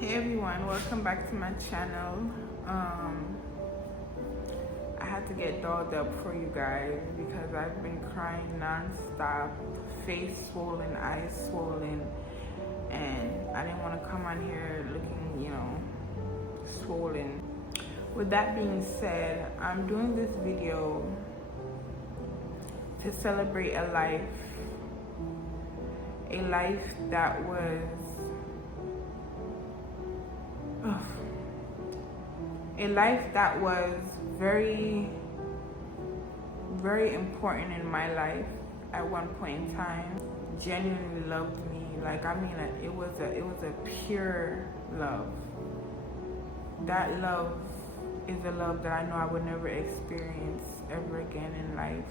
Hey everyone, welcome back to my channel. I had to get dolled up for you guys because I've been crying non-stop, face swollen, eyes swollen, and I didn't want to come on here looking, swollen. With that being said, I'm doing this video to celebrate a life that was a life that was very, very important in my life at one point in time. Genuinely loved me. It was a pure love. That love is a love that I know I would never experience ever again in life.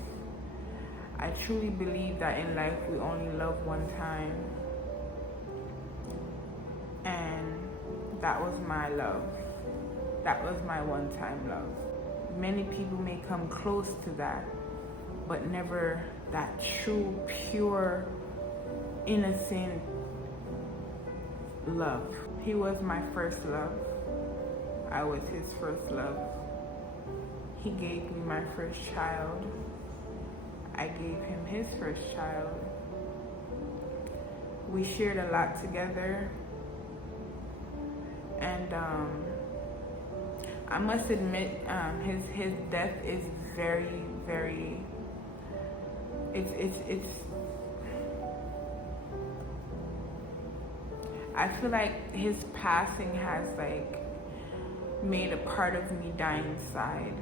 I truly believe that in life we only love one time, and that was my love. That was my one-time love. Many people may come close to that, but never that true, pure, innocent love. He was my first love. I was his first love. He gave me my first child. I gave him his first child. We shared a lot together, and I must admit, his death is very, very. It's. I feel like his passing has made a part of me die inside.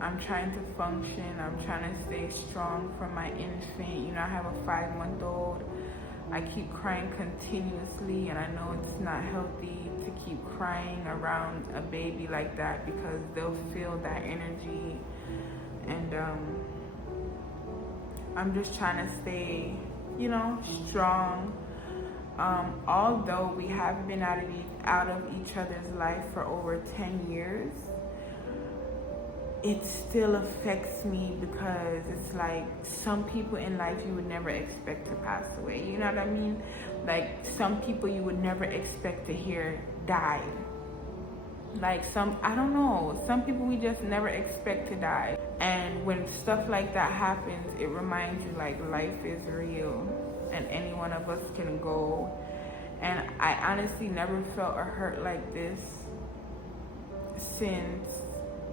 I'm trying to function. I'm trying to stay strong for my infant. I have a 5-month-old. I keep crying continuously, and I know it's not healthy to keep crying around a baby like that because they'll feel that energy. And I'm just trying to stay, strong. Although we have been out of each other's life for over 10 years, it still affects me because it's like some people in life you would never expect to pass away. You know what I mean? Like some people you would never expect to hear died. I don't know, some people we just never expect to die. And when stuff like that happens, it reminds you life is real and any one of us can go. And I honestly never felt a hurt like this since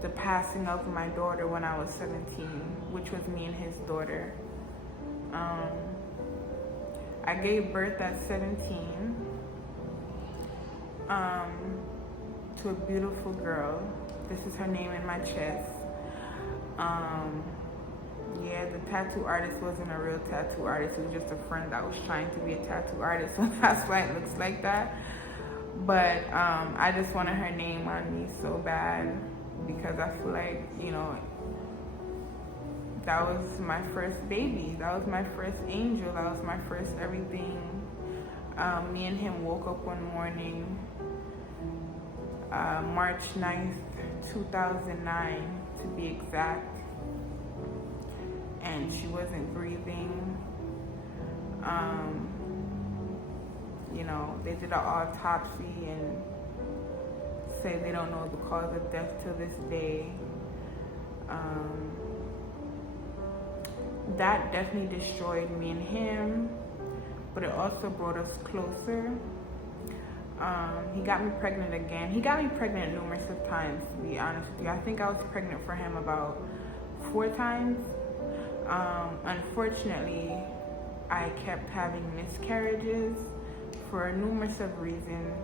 the passing of my daughter when I was 17, which was me and his daughter. I gave birth at 17 to a beautiful girl. This is her name in my chest. Yeah, the tattoo artist wasn't a real tattoo artist. It was just a friend that was trying to be a tattoo artist, so that's why it looks like that. But I just wanted her name on me so bad, because I feel like, that was my first baby. That was my first angel. That was my first everything. Me and him woke up one morning, March 9th, 2009 to be exact, and she wasn't breathing. They did an autopsy and say they don't know the cause of death to this day. That definitely destroyed me and him, but it also brought us closer. He got me pregnant again. He got me pregnant numerous of times, to be honest with you. I think I was pregnant for him about 4 times. Unfortunately, I kept having miscarriages for numerous of reasons.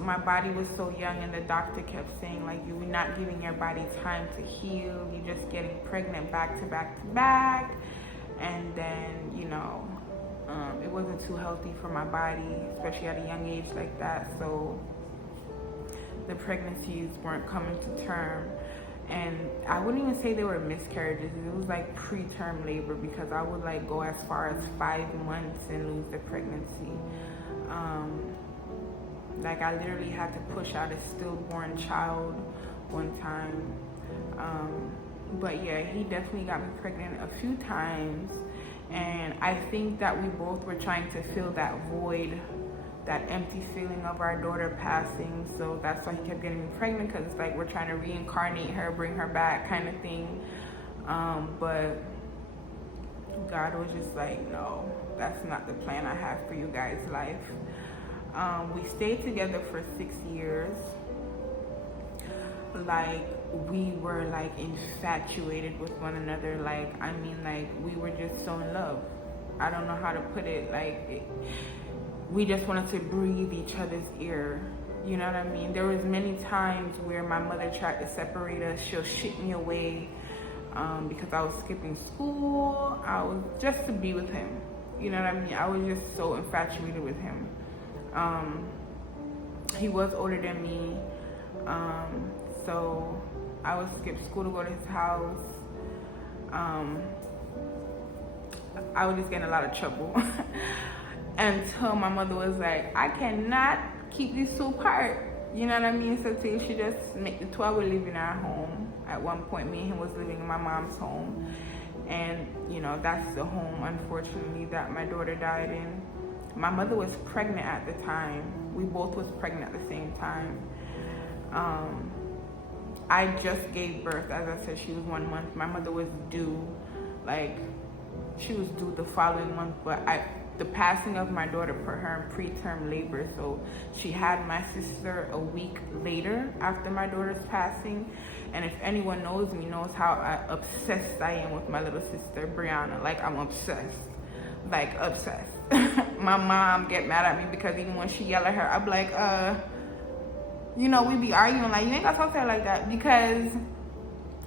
My body was so young, and the doctor kept saying you're not giving your body time to heal. You're just getting pregnant back to back to back, and then it wasn't too healthy for my body, especially at a young age like that. So the pregnancies weren't coming to term, and I wouldn't even say they were miscarriages. It was preterm labor, because I would go as far as 5 months and lose the pregnancy. I literally had to push out a stillborn child one time. But yeah, he definitely got me pregnant a few times. And I think that we both were trying to fill that void, that empty feeling of our daughter passing. So that's why he kept getting me pregnant, because it's like we're trying to reincarnate her, bring her back kind of thing. But God was just like, no, that's not the plan I have for you guys' life. We stayed together for 6 years. Like, we were like infatuated with one another. Like, I mean, like, we were just so in love. I don't know how to put it. Like, we just wanted to breathe each other's ear. You know what I mean? There was many times where my mother tried to separate us. She'll ship me away because I was skipping school. I was just to be with him. You know what I mean? I was just so infatuated with him. He was older than me. So I would skip school to go to his house. I would just get in a lot of trouble until my mother was like, I cannot keep these two apart. You know what I mean? So she just make the two of us live in our home. At one point, me and him was living in my mom's home. And, you know, that's the home, unfortunately, that my daughter died in. My mother was pregnant at the time. We both was pregnant at the same time. I just gave birth. As I said, she was 1 month. My mother was due, like, she was due the following month, but the passing of my daughter put her in preterm labor, so she had my sister a week later after my daughter's passing. And if anyone knows me, knows how obsessed I am with my little sister, Brianna. Like, I'm obsessed. Like, obsessed. My mom get mad at me because even when she yell at her, I'm like, you know, we be arguing, like, you ain't gotta talk to her like that. Because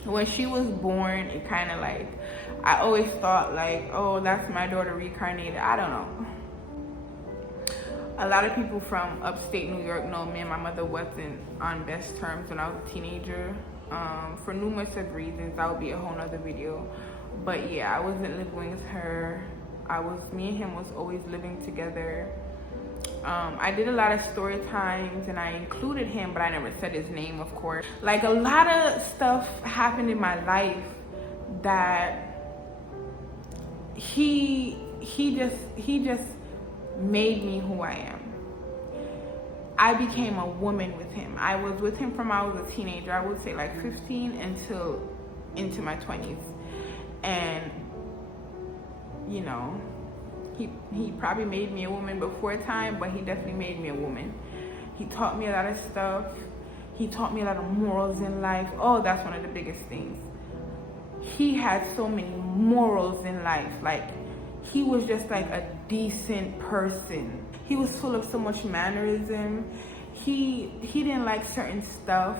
when she was born, it kind of like, I always thought like, oh, that's my daughter reincarnated. I don't know. A lot of people from upstate New York know me and my mother wasn't on best terms when I was a teenager. For numerous of reasons. That would be a whole nother video. But yeah, I wasn't living with her. Me and him was always living together. I did a lot of story times and I included him, but I never said his name, of course. Like, a lot of stuff happened in my life that he just made me who I am. I became a woman with him. I was with him from I was a teenager. I would say like 15 until into my 20s. And, you know, he probably made me a woman before time, but he definitely made me a woman. He taught me a lot of stuff. He taught me a lot of morals in life. Oh, that's one of the biggest things. He had so many morals in life. Like, he was just like a decent person. He was full of so much mannerism. He didn't like certain stuff.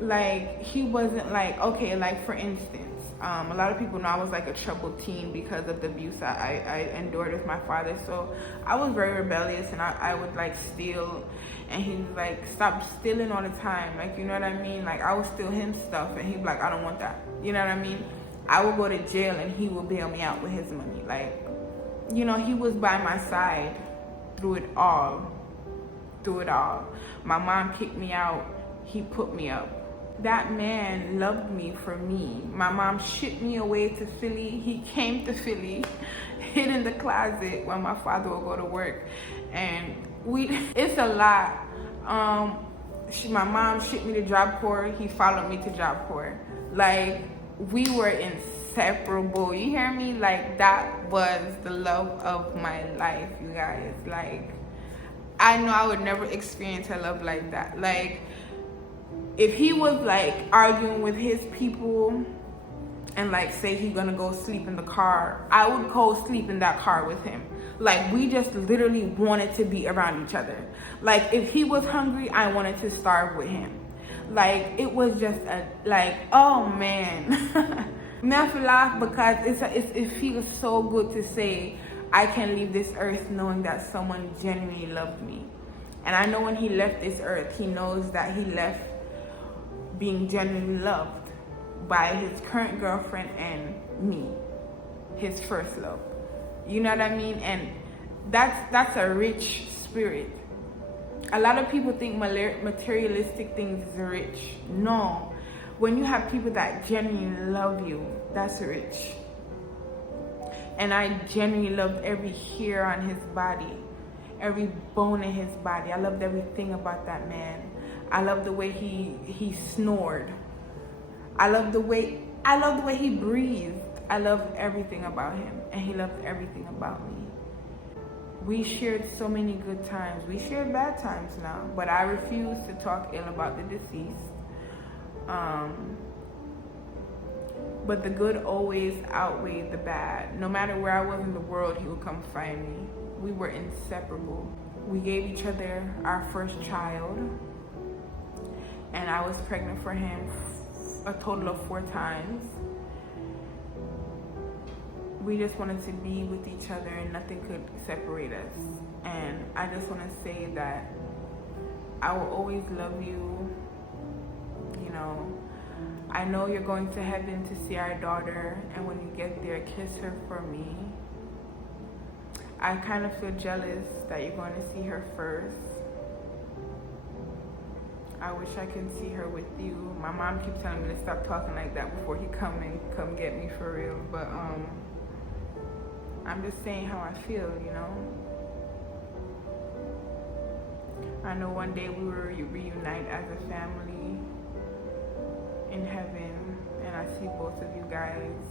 Like, he wasn't like, okay, like for instance, a lot of people know I was like a troubled teen because of the abuse I endured with my father. So I was very rebellious, and I would like steal, and he was like, stop stealing all the time. Like, you know what I mean? Like, I would steal him stuff and he'd be like, I don't want that. You know what I mean? I would go to jail and he would bail me out with his money. Like, you know, he was by my side through it all. My mom kicked me out. He put me up. That man loved me for me. My mom shipped me away to Philly. He came to Philly, hid in the closet when my father would go to work. And it's a lot. My mom shipped me to Job Corps. He followed me to Job Corps. Like, we were inseparable. You hear me? Like, that was the love of my life, you guys. Like, I know I would never experience a love like that. Like, if he was like arguing with his people and like say he's gonna go sleep in the car, I would go sleep in that car with him. Like, we just literally wanted to be around each other. Like, if he was hungry, I wanted to starve with him. Like, it was just oh man. Never laugh because it feels so good to say I can leave this earth knowing that someone genuinely loved me. And I know when he left this earth, he knows that he left being genuinely loved by his current girlfriend and me, his first love. You know what I mean? And that's a rich spirit. A lot of people think materialistic things is rich. No. When you have people that genuinely love you, that's rich. And I genuinely loved every hair on his body, every bone in his body. I loved everything about that man. I loved the way he snored. I loved the way he breathed. I loved everything about him, and he loved everything about me. We shared so many good times. We shared bad times now, but I refuse to talk ill about the deceased. But the good always outweighed the bad. No matter where I was in the world, he would come find me. We were inseparable. We gave each other our first child, and I was pregnant for him a total of 4 times. We just wanted to be with each other, and nothing could separate us. And I just want to say that I will always love you. You know, I know you're going to heaven to see our daughter, and when you get there, kiss her for me. I kind of feel jealous that you're going to see her first. I wish I could see her with you. My mom keeps telling me to stop talking like that before he come get me for real. But I'm just saying how I feel, you know. I know one day we will reunite as a family in heaven, and I see both of you guys.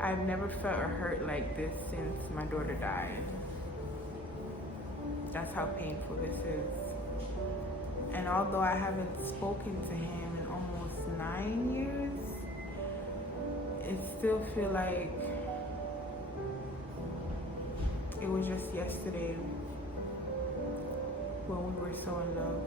I've never felt a hurt like this since my daughter died. That's how painful this is. And although I haven't spoken to him in almost 9 years, it still feels like it was just yesterday when we were so in love.